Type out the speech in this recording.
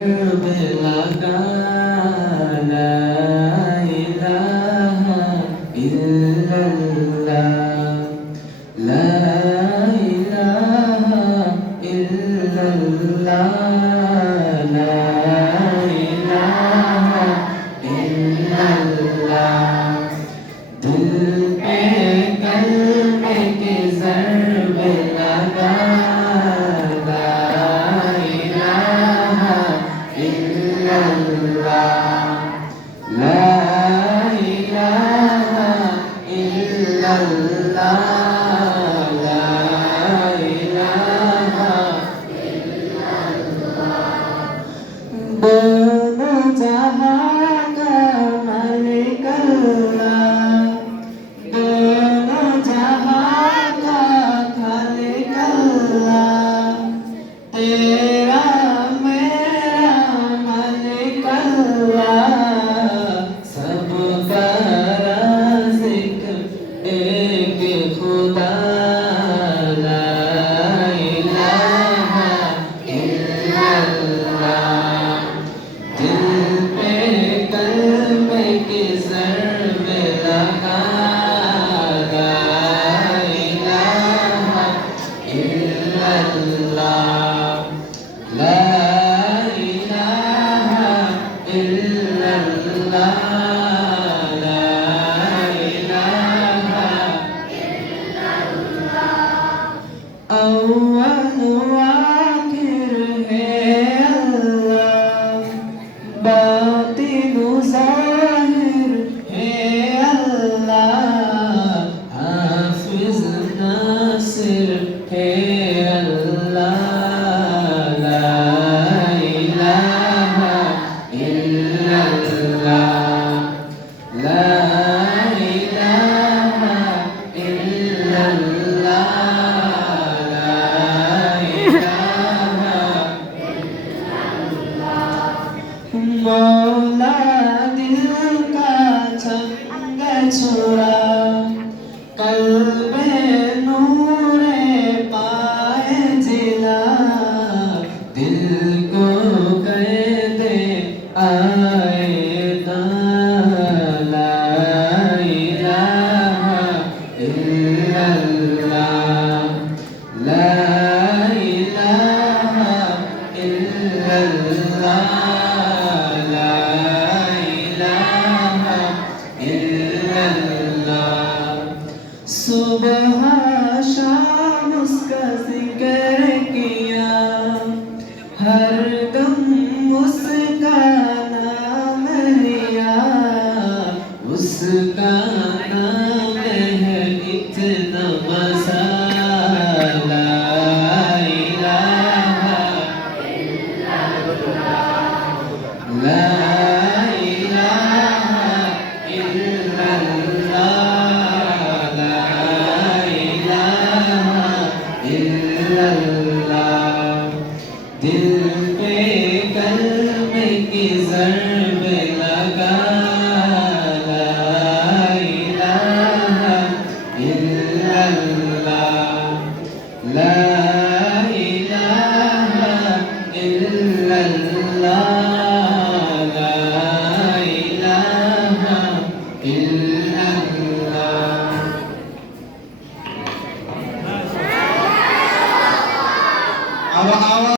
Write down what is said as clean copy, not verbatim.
लगा ला इलाहा इल्लल्लाह ला इलाहा इल्लल्लाह ला इलाहा इल्लल्लाह दिल पे कलमे के ज़रब लगा ला इलाहा इल्लल्लाह ला इलाहा इल्लल्लाह ला इलाहा दोनों जहां का मालिक अल्लाह दोनों जहां का खालिक अल्लाह तेरा मेरा मालिक अल्लाह सबका राज़िक एक खुदा ला इलाहा इल्लल्लाह दिल पे कलमे की ज़रब लगा ला इलाहा इल्लल्लाह ला इलाहा इल्लल्लाह ला इलाहा अव्वल आखिर है अल्लाह बातिन ज़ाहिर है अल्लाह हाफिज़ नासिर है अल्लाह ला इलाहा इल्लल्लाह ला इलाहा इल्लल्लाह ला इलाहा मौला दिल का छंग छुड़ा कल्बे नूरे पाए जिला दिल को कह दे आए ना ला इलाहा इल्लल्लाह ला इलाहा इल्लल्लाह ला इलाहा इल्लल्लाह सुबह शाम उसका जिक्र किया हर दम उसका नाम लिया उसका नाम है इतना मज़ा ला इलाहा ला इलाहा इल्लल्लाह ला इलाहा इल्लल्लाह दिल पे कलमे की ज़रब